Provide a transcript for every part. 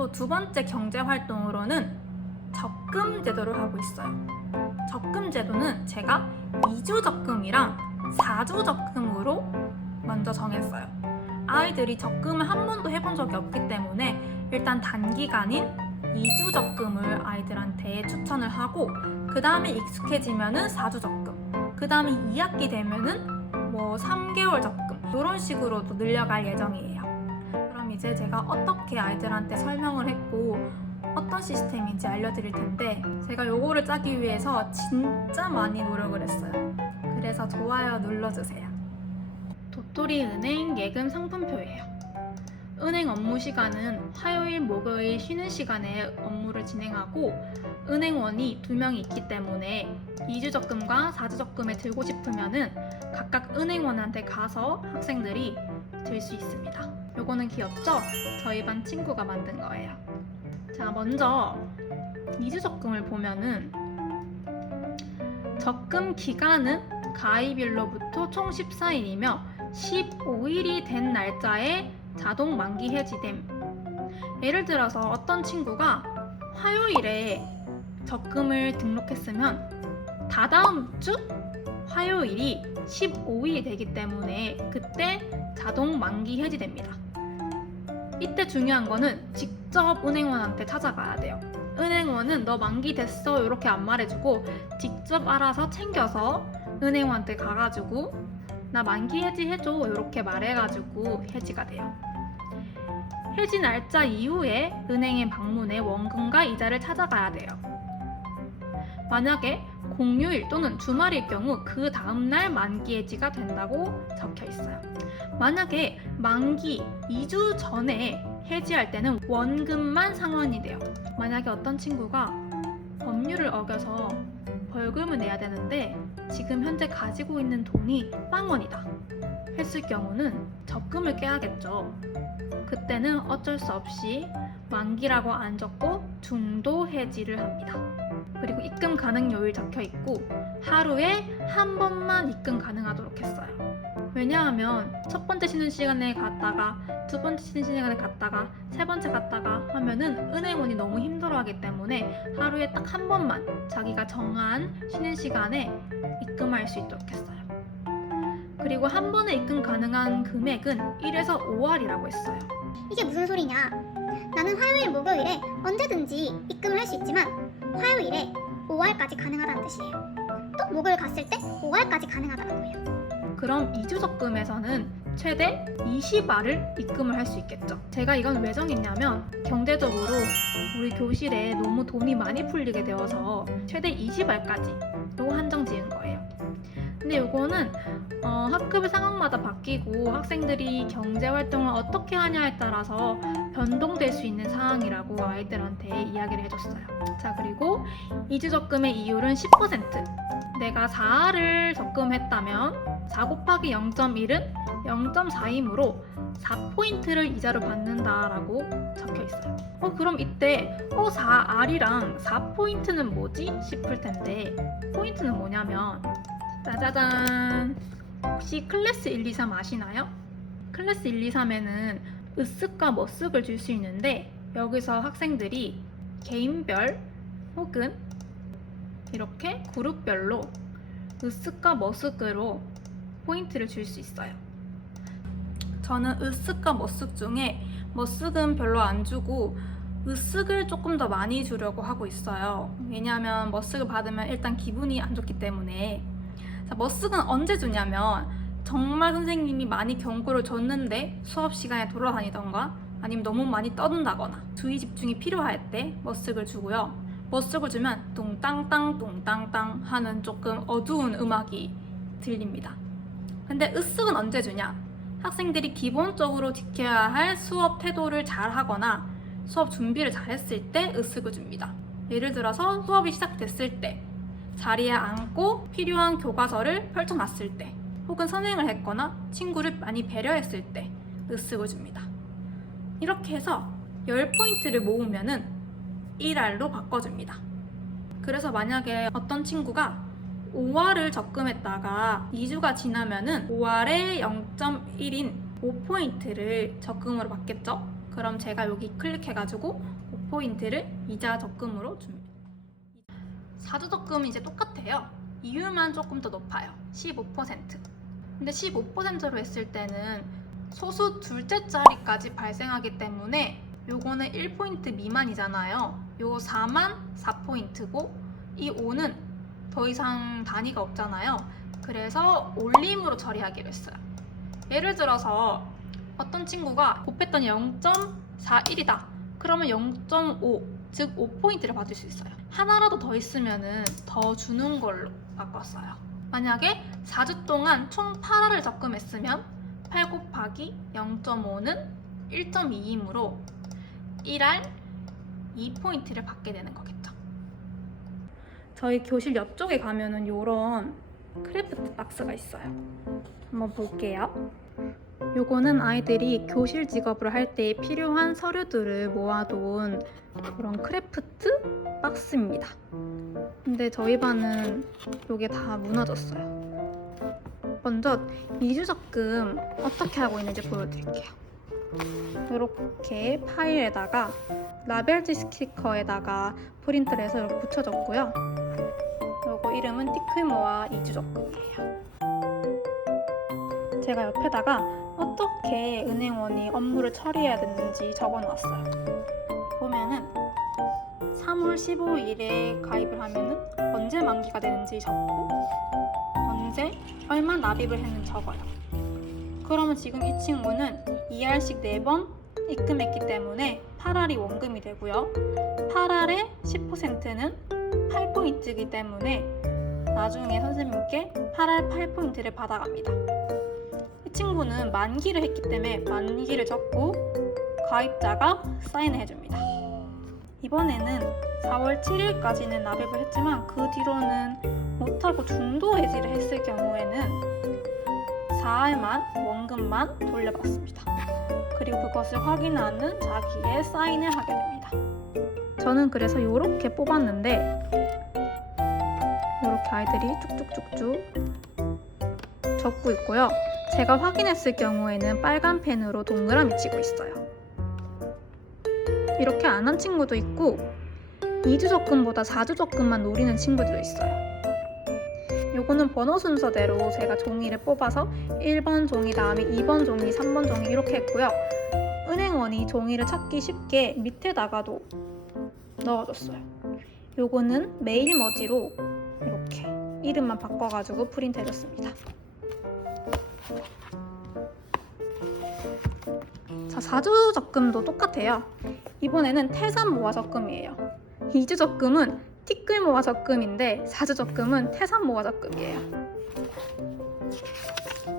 또 두 번째 경제활동으로는 적금 제도를 하고 있어요. 적금 제도는 제가 2주 적금이랑 4주 적금으로 먼저 정했어요. 아이들이 적금을 한 번도 해본 적이 없기 때문에 일단 단기간인 2주 적금을 아이들한테 추천을 하고, 그 다음에 익숙해지면은 4주 적금, 그 다음에 2학기 되면은 뭐 3개월 적금, 이런 식으로도 늘려갈 예정이에요. 그럼 이제 제가 어떻게 아이들한테 설명을 했고 어떤 시스템인지 알려드릴 텐데, 제가 요거를 짜기 위해서 진짜 많이 노력을 했어요. 그래서 좋아요 눌러주세요. 도토리은행 예금 상품표예요. 은행 업무 시간은 화요일, 목요일 쉬는 시간에 업무를 진행하고, 은행원이 2명이 있기 때문에 2주 적금과 4주 적금에 들고 싶으면은 각각 은행원한테 가서 학생들이 들 수 있습니다. 요거는 귀엽죠? 저희 반 친구가 만든 거예요. 자, 먼저 2주 적금을 보면은 적금 기간은 가입일로부터 총 14일이며 15일이 된 날짜에 자동 만기 해지됨. 예를 들어서 어떤 친구가 화요일에 적금을 등록했으면 다다음 주 화요일이 15일이 되기 때문에 그때 자동 만기 해지됩니다. 이때 중요한 거는 직접 은행원한테 찾아가야 돼요. 은행원은 너 만기 됐어 이렇게 안 말해주고 직접 알아서 챙겨서 은행원한테 가가지고 나 만기 해지해줘 이렇게 말해가지고 해지가 돼요. 해지 날짜 이후에 은행에 방문해 원금과 이자를 찾아가야 돼요. 만약에 공휴일 또는 주말일 경우 그 다음날 만기 해지가 된다고 적혀 있어요. 만약에 만기 2주 전에 해지할 때는 원금만 상환이 돼요. 만약에 어떤 친구가 법률을 어겨서 벌금을 내야 되는데 지금 현재 가지고 있는 돈이 0원이다 했을 경우는 적금을 깨야겠죠. 그때는 어쩔 수 없이 만기라고 안 적고 중도 해지를 합니다. 그리고 입금 가능 요일 적혀 있고 하루에 한 번만 입금 가능하도록 했어요. 왜냐하면 첫 번째 쉬는 시간에 갔다가 두 번째 쉬는 시간에 갔다가 세 번째 갔다가 하면은 은행원이 너무 힘들어하기 때문에 하루에 딱 한 번만 자기가 정한 쉬는 시간에 입금할 수 있도록 했어요. 그리고 한 번에 입금 가능한 금액은 1에서 5알이라고 했어요. 이게 무슨 소리냐? 나는 화요일, 목요일에 언제든지 입금을 할 수 있지만 화요일에 5알까지 가능하다는 뜻이에요. 또 목요일 갔을 때 5알까지 가능하다는 거예요. 그럼 2주 적금에서는 최대 20알을 입금을 할 수 있겠죠. 제가 이건 왜 정했냐면 경제적으로 우리 교실에 너무 돈이 많이 풀리게 되어서 최대 20알까지로 한정 지은 거예요. 근데 이거는 학급의 상황마다 바뀌고 학생들이 경제활동을 어떻게 하냐에 따라서 변동될 수 있는 사항이라고 아이들한테 이야기를 해줬어요. 자, 그리고 2주 적금의 이율은 10%. 내가 4알을 적금했다면 4 곱하기 0.1은 0.4이므로 4포인트를 이자로 받는다라고 적혀 있어요. 그럼 이때 4알이랑 4포인트는 뭐지? 싶을 텐데 포인트는 뭐냐면 짜자잔! 혹시 클래스 1, 2, 3 아시나요? 클래스 1, 2, 3에는 으쓱과 머쓱을 줄 수 있는데 여기서 학생들이 개인별 혹은 이렇게 그룹별로 으쓱과 머쓱으로 포인트를 줄 수 있어요. 저는 으쓱과 머쓱 중에 머쓱은 별로 안 주고 으쓱을 조금 더 많이 주려고 하고 있어요. 왜냐하면 머쓱을 받으면 일단 기분이 안 좋기 때문에. 자, 머쓱은 언제 주냐면 정말 선생님이 많이 경고를 줬는데 수업 시간에 돌아다니던가 아니면 너무 많이 떠든다거나 주의 집중이 필요할 때 머쓱을 주고요. 머쓱을 주면 뚱땅땅 뚱땅땅 하는 조금 어두운 음악이 들립니다. 근데 으쓱은 언제 주냐? 학생들이 기본적으로 지켜야 할 수업 태도를 잘 하거나 수업 준비를 잘 했을 때 으쓱을 줍니다. 예를 들어서 수업이 시작됐을 때 자리에 앉고 필요한 교과서를 펼쳐놨을 때 혹은 선행을 했거나 친구를 많이 배려했을 때 으쓱을 줍니다. 이렇게 해서 10포인트를 모으면은 1알로 바꿔줍니다. 그래서 만약에 어떤 친구가 5알을 적금했다가 2주가 지나면은 5알에 0.1인 5포인트를 적금으로 받겠죠? 그럼 제가 여기 클릭해가지고 5포인트를 이자 적금으로 줍니다. 4주 적금은 이제 똑같아요. 이율만 조금 더 높아요. 15%. 근데 15%로 했을 때는 소수 둘째 자리까지 발생하기 때문에 요거는 1포인트 미만이잖아요. 요 4만 4포인트고 이 5는 더 이상 단위가 없잖아요. 그래서 올림으로 처리하기로 했어요. 예를 들어서 어떤 친구가 곱했더니 0.41이다. 그러면 0.5, 즉 5포인트를 받을 수 있어요. 하나라도 더 있으면 더 주는 걸로 바꿨어요. 만약에 4주 동안 총 8알을 적금했으면 8 곱하기 0.5는 1.2이므로 1알 2포인트를 받게 되는 거겠죠. 저희 교실 옆쪽에 가면은 이런 크래프트 박스가 있어요. 한번 볼게요. 요거는 아이들이 교실 직업을 할 때 필요한 서류들을 모아둔 그런 크래프트 박스입니다. 근데 저희 반은 요게 다 무너졌어요. 먼저 2주 적금 어떻게 하고 있는지 보여드릴게요. 이렇게 파일에다가 라벨지 스티커에다가 프린트를 해서 이렇게 붙여줬고요. 요거 이름은 티끌모아 2주 적금이에요. 제가 옆에다가 어떻게 은행원이 업무를 처리해야 되는지 적어놨어요. 보면은 3월 15일에 가입을 하면은 언제 만기가 되는지 적고 언제 얼마 납입을 했는지 적어요. 그러면 지금 이 친구는 2알씩 4번 입금했기 때문에 8알이 원금이 되고요. 8알의 10%는 8포인트이기 때문에 나중에 선생님께 8알 8포인트를 받아갑니다. 이 친구는 만기를 했기 때문에 만기를 적고 가입자가 사인을 해줍니다. 이번에는 4월 7일까지는 납입을 했지만 그 뒤로는 못하고 중도 해지를 했을 경우에는 4알만 원금만 돌려받습니다. 그리고 그것을 확인하는 자기의 사인을 하게 됩니다. 저는 그래서 이렇게 뽑았는데 이렇게 아이들이 쭉쭉쭉쭉 적고 있고요. 제가 확인했을 경우에는 빨간 펜으로 동그라미 치고 있어요. 이렇게 안 한 친구도 있고 2주 적금보다 4주 적금만 노리는 친구들도 있어요. 요거는 번호 순서대로 제가 종이를 뽑아서 1번 종이 다음에 2번 종이, 3번 종이 이렇게 했고요. 은행원이 종이를 찾기 쉽게 밑에다가도 넣어줬어요. 요거는 메일 머지로 이렇게 이름만 바꿔가지고 프린트 해줬습니다. 자, 4주 적금도 똑같아요. 이번에는 태산 모아 적금이에요. 2주 적금은 티끌 모아 적금인데 4주 적금은 태산 모아 적금이에요.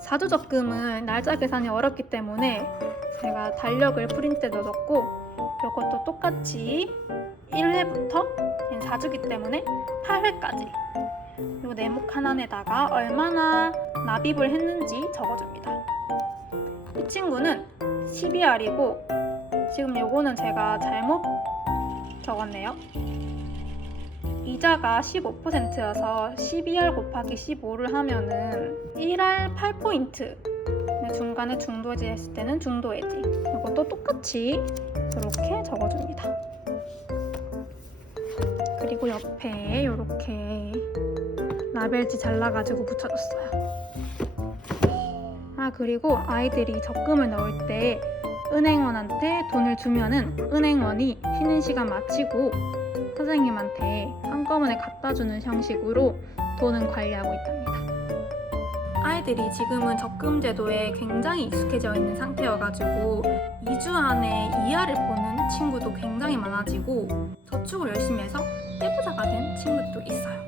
4주 적금은 날짜 계산이 어렵기 때문에 제가 달력을 프린트에 넣어줬고 이것도 똑같이 1회부터 4주기 때문에 8회까지 이 네모 하나에다가 얼마나 납입을 했는지 적어줍니다. 이 친구는 12알이고 지금 요거는 제가 잘못 적었네요. 이자가 15%여서 12알 곱하기 15를 하면은 1알 8포인트 중간에 중도해지 했을 때는 중도해지 이것도 똑같이 이렇게 적어줍니다. 그리고 옆에 이렇게 라벨지 잘라가지고 붙여줬어요. 그리고 아이들이 적금을 넣을 때 은행원한테 돈을 주면은 은행원이 쉬는 시간 마치고 선생님한테 한꺼번에 갖다주는 형식으로 돈은 관리하고 있답니다. 아이들이 지금은 적금 제도에 굉장히 익숙해져 있는 상태여가지고 2주 안에 2알을 보는 친구도 굉장히 많아지고 저축을 열심히 해서 떼부자가 된 친구도 있어요.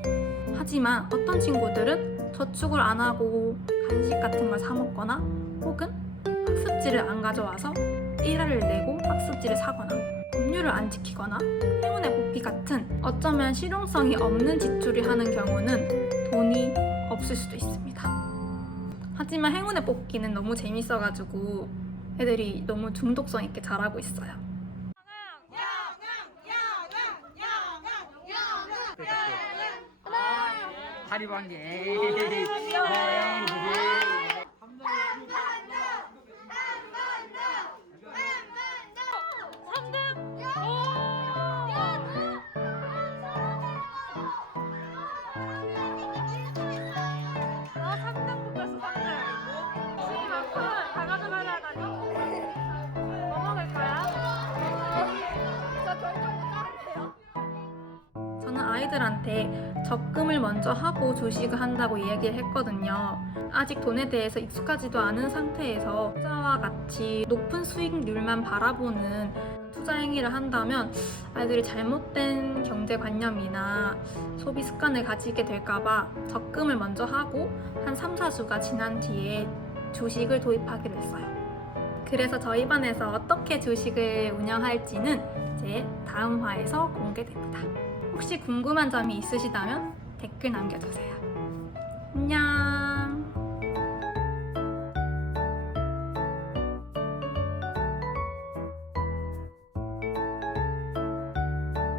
하지만 어떤 친구들은 저축을 안 하고 간식 같은 걸 사 먹거나 혹은 학습지를 안 가져와서 1알을 내고 학습지를 사거나 법률을 안 지키거나 행운의 복비 같은 어쩌면 실용성이 없는 지출을 하는 경우는 돈이 없을 수도 있습니다. 하지만 행운의 뽑기는 너무 재밌어가지고 애들이 너무 중독성 있게 잘하고 있어요. 다리방개. 아이들한테 적금을 먼저 하고 주식을 한다고 얘기를 했거든요. 아직 돈에 대해서 익숙하지도 않은 상태에서 투자와 같이 높은 수익률만 바라보는 투자 행위를 한다면 아이들이 잘못된 경제관념이나 소비 습관을 가지게 될까봐 적금을 먼저 하고 한 3, 4주가 지난 뒤에 주식을 도입하기로 했어요. 그래서 저희 반에서 어떻게 주식을 운영할지는 이제 다음 화에서 공개됩니다. 혹시 궁금한 점이 있으시다면 댓글 남겨주세요.